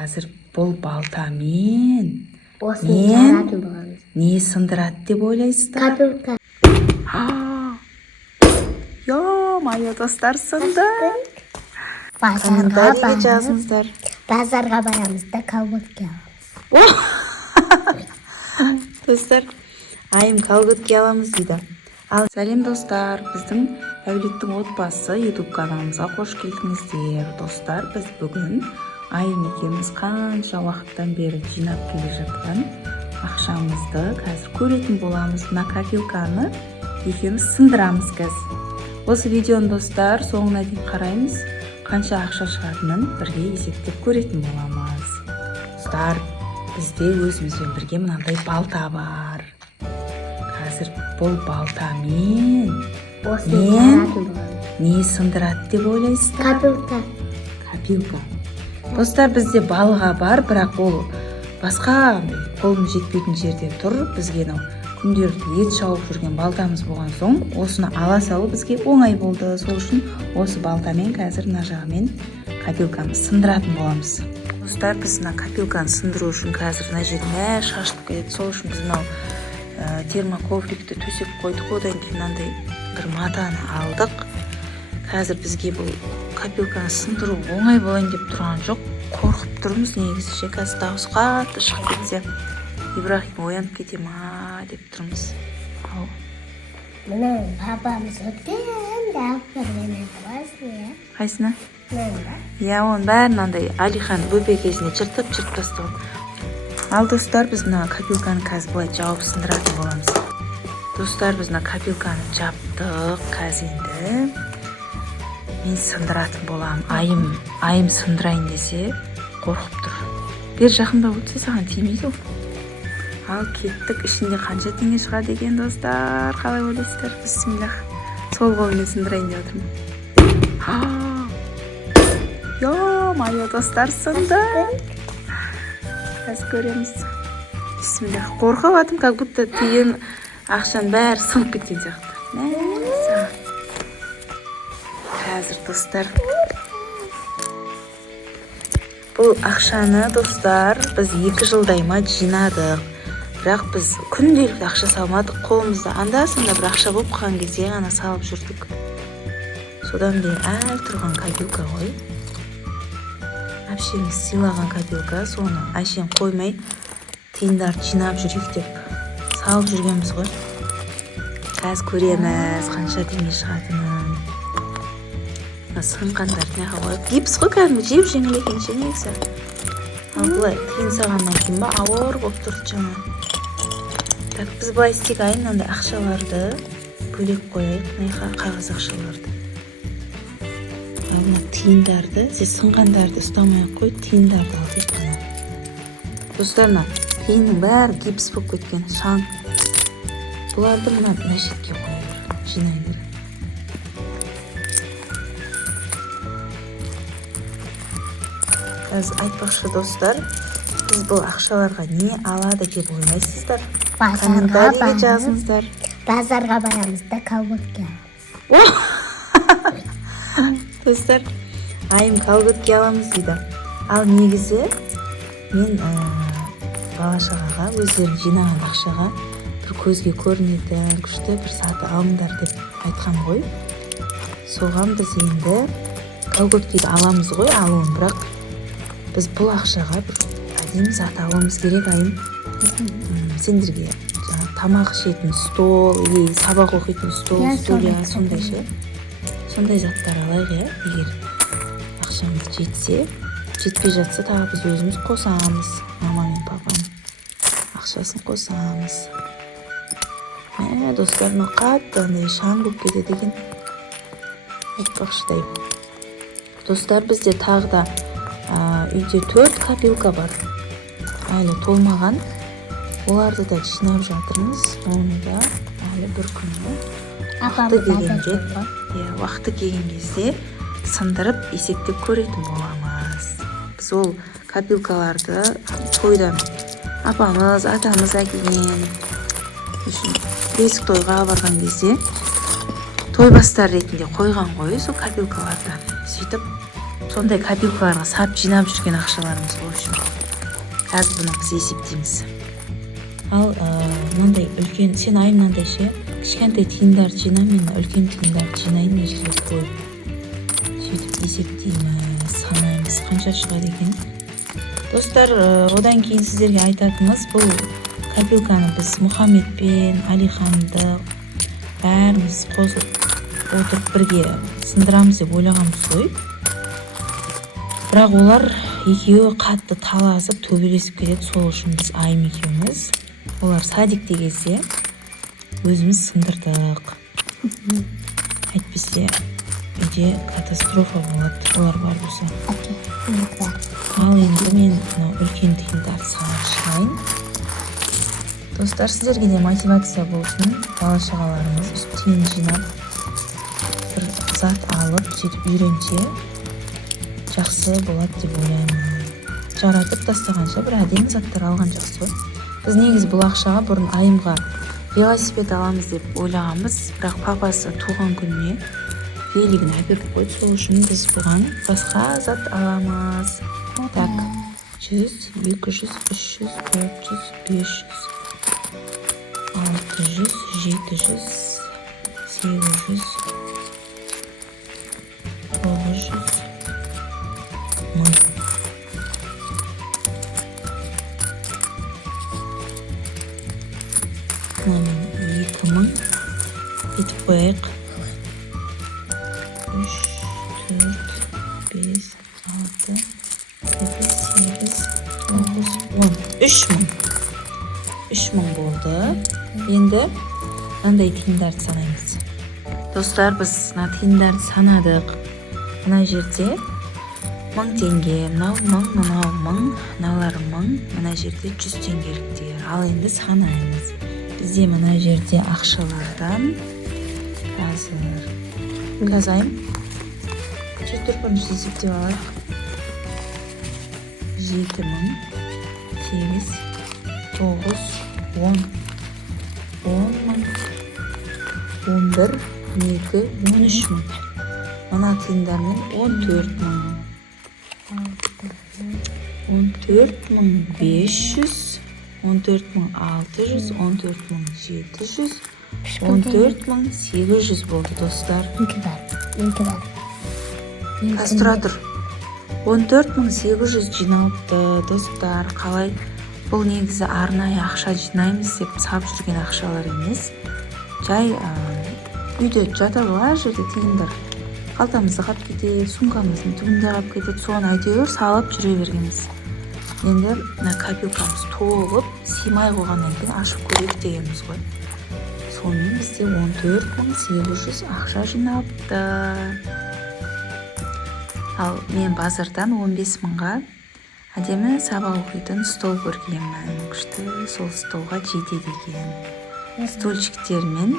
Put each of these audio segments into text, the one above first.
Қазір бұл балтамен мен не сындырады деп ойлайсыздар? капелка. Ё-моё, достар, сынды. Базарға Комментарийге барамыз. жазыңыздар. Базарға барамыз да колготки аламыз. Достар, айым колготки аламыз дейді. Ал сәлем достар, біздің Әулеттің отбасы YouTube каналымызға қош келдіңіздер. Достар, біз бүгін айым екеуміз қанша уақыттан бері жинап келе жатқан ақшамызды қазір көретін боламыз. Мына копилканы екеуміз сындырамыз қазір. Осы видеоны достар соңына дейін қараймыз. Қанша ақша шығатынын бірге есептеп көретін боламыз. Достар, бізде өзімізбен бірге мынандай балта бар. Қазір бұл балтамен не сындырады деп ойлайсыздар? Копилка. Достар, бізде балға бар, бірақ ол басқа қолым жетпейтін жерде тұр. Бізге күнделікті ет шауып жүрген балтамыз болған соң, осыны ала салу бізге оңай болды. Сол үшін осы балтамен қазір мына жағымен копилканы сындыратын боламыз. Достар, біз мына копилканы сындыру үшін қазір мына жеріне шашылып кетеді. Сол үшін біз мынау термоковрикті төсеп қойдық. Одан кейін мынандай бір матаны алдық. Қазір бізге бұл копилканы сындыру оңай болайын деп тұрған жоқ. Қорқып тұрмыз негізі. Қазір дауыс қатты шығып кетсе, Ибрахим оянып кете ма деп тұрмыз. Мына папамыз өткен алып берген еді. Қайсына? Мына. Иә, оның бәрін андай Алихан бөпекесіне чыртып тастаған. Ал достар, біз мына копилканы қазір былай жауып сындыратын боламыз. Достар, біз мына копилканы жаптық. Қазір енді мен сындыратын болам. Айым сындырайын десе қорқып тұр. Бер жақында өтсе саған тимейді ол. Ал кеттік, ішінде қанша теңге шығады екен достар? Қалай ойлайсыздар? Бисмиллах. Сол қолмен сындырайын деп отырмын. Ё-моё, достар, сынды. Қазір көреміз. Бисмиллах. Қорқып атым, как будто түйген ақшаның бәрі сынып кеткен сияқты. Қазір достар, бұл ақшаны достар біз 2 жылдай ма жинадық. Бірақ біз күнделікті ақша салмадық. Қолымызда анда-санда бір ақша болып қалған кезде ғана салып жүрдік. Содан бері әлі тұрған копилка ғой. Әпшеміз сыйлаған копилка, соны әшен қоймай тиындарды жинап жүрейік деп салып жүргенбіз ғой. Қазір көреміз қанша теңге шығатынын. Сынғандар неға қойып. Гипс қой, кәдімгі жеп жеңіл екенше негізі. Ал бұлай тиын салғаннан кейін ба ауыр болып тұрды жаңа. Так, біз былай істейік, айын мынандай ақшаларды бөлек қояйық, мына қағаз ақшаларды. Мына тиындарды, сынғандарды ұстамай-ақ қой, тиындарды алдық қана. Достар, мына тиынның бәрі гипс болып кеткен, шаң. Бұларды мына мәшетке қойып жинайын. Қазір айтпақшы достар, біз бұл ақшаларға не алады деп ойлайсыздар? Комментарийге жазыңыздар. Базарға барамыз да колготки аламыз. Достар, айым колготки аламыз дейді. Ал негізі мен бала-шағаға өздерін жинаған ақшаға бір көзге көрінетін күшті бір саты алыңдар деп айтқан ғой. Соған біз енді колготкиді аламыз ғой, алуын, бірақ біз бұл ақшаға бір әдемі зат алуымыз керек, айым. Сендерге тамақ ішетін стол, сабақ оқитын стол, сондай ше. Сондай заттар алайық, егер ақшамыз жетсе, жетпей жатса тағы біз өзіміз қосамыз. Мама мен папаның ақшасын қосамыз. Достар, қатты шаң болып кетеді екен. Айтпақшыдай. Достар, бізде тағы да үйде 4 копилка бар. Әлі толмаған. Оларды да жинап жатырмыз. Оны да әлі бір күні уақыты келген кезде сындырып есептеп көретін боламыз. Біз ол копилкаларды тойдан апамыз, атамыз әкелген. Бесік тойға барған кезде той бастар ретінде қойған ғой сол копилкаларды. Сөйтіп сондай копилкаларға сап жинап жүрген ақшаларымыз. В общем, қазір бұны біз есептейміз. Ал мынандай үлкен, сен ай мынандай ше, кішкентай тиындарды жина, мен үлкен тиындарды жинайын, мына жерге қойып. Сөйтіп есептейміз, санаймыз, қанша шығады екен. Достар, одан кейін сіздерге айтатынымыз, бұл копилканы біз Мұхаммедпен, Алиханды бәріміз қосылып отырып бірге сындырамыз деп ойлағанбыз ғой. Бірақ олар екеуі қатты таласып, төбелесіп кетеді. Сол үшін біз айым екеуміз, олар садикте кезде өзіміз сындырдық. Әйтпесе үйде катастрофа болады, олар бар болса. Ал енді мен үлкен тиындарды санап шығайын. Достар, сіздерге де мотивация болсын. Бала-шағаларымыз тиын жинап, бір зат алып, сөйтіп үйренсе жақсы болады деп ойлаймын. Жаратып тастағанша бір әдемі заттар алған жақсы ғой. Біз негізі бұл ақшаға бұрын айымға велосипед аламыз деп ойлағанбыз, бірақ папасы туған күніне велигін әперіп қойды. Сол үшін біз бұған басқа зат аламыз. Так, 100, 200, 300, 400, 500, 600, 700, 800, 900, 1000. Мынамен 2000 етіп қояйық. 3, 4, 5, 6, 7, 8, 9, 10. 3000. 3000 болды. Енді мынандай тиындарды санаймыз. Достар, біз тиындарды санадық. Мына жерде 1000 теңге, мынау 1000, мынау 1000, мыналар 1000, мына жерде 100 теңгеліктер. Ал енді санаймыз. Бізде мына жерде ақшалардан қазайым. Четвертінші есептеп алайық. 7000, 8, 9, 10, 10 000, 11, 2, 13 000. Мына тиындармен 14 000. 14.500, 14.600, 14.700, 14.800 болды достар. Қазір тұра тұр. 14.800 жиналыпты достар. Қалай? Бұл негізі арнайы ақша жинаймыз деп сап жүрген ақшалар емес. Жай үйде жатады ғой, жерде тиындар. Қалтамызды қап кетеді, сумкамыздың түбінде қап кетеді, соны әйтеуір салып жүре бергенбіз. Енді копилкамыз толып, симай қойғаннан кейін ашып көрейік дегенбіз ғой. Сонымен бізде 14.800 ақша жиналыпты. Ал мен базардан 15 000-ға әдемі сабақ оқитын стол көргенмін. Күшті, сол столға жетеді екен. Стульчиктермен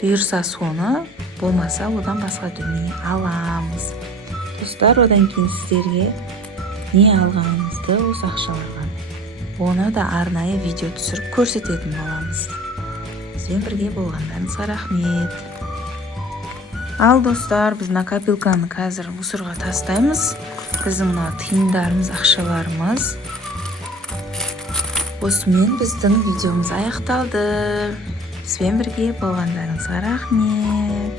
бұйырса соны, болмаса одан басқа дүние аламыз. Достар, одан кейін сіздерге не алғанымызды осы ақшаларға, оны да арнайы видео түсіріп көрсететін боламыз. Бізбен бірге болғандарыңызға рахмет. Ал достар, біз копилканы қазір мусорға тастаймыз. Біздің мына тиындарымыз, ақшаларымыз. Осымен біздің видеомыз аяқталды. Бізбен бірге болғандарыңызға рахмет.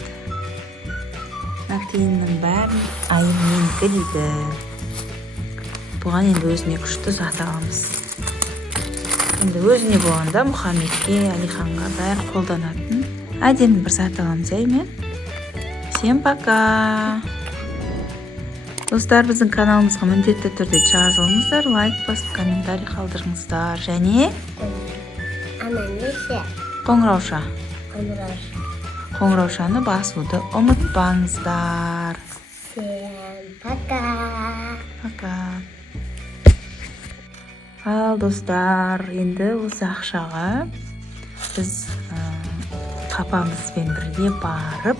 Тиынның бәрін айым менікі дейді. Бұған енді өзіне күшті зат аламыз. Енді өзіне болғанда Мұхаммедке, Алиханға бәрі қолданатын әдемі бір зат аламыз, әйме? Всем пока! Достар, біздің каналымызға міндетті түрде жазылыңыздар, лайк басып, комментарий қалдырыңыздар. Және қоңыраушаны басуды ұмытпаңыздар. Всем пока! Пока! Ал достар, енді осы ақшаға біз папамызбен бірге барып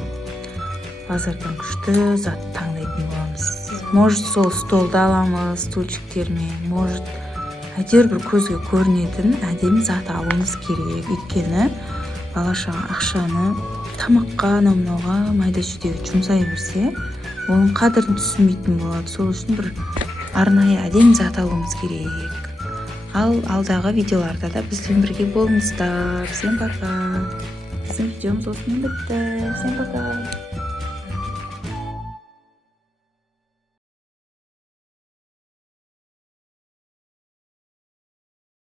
базардан күшті зат таңдайтын боламыз. Может, сол столды аламыз, стульчиктермен, может, әйтеуір бір көзге көрінетін әдемі зат алуымыз керек. Өйткені бала-шаға ақшаны тамаққа, мынауға, майда-шүйдеге жұмсай берсе, оның қадірін түсінбейтін болады. Сол үшін бір арнайы әдемі зат алуымыз керек. Ал алдағы видеоларда да бізбен бірге болыңыздар. Всем пока. Біздің видеомыз осымен бітті. Всем пока.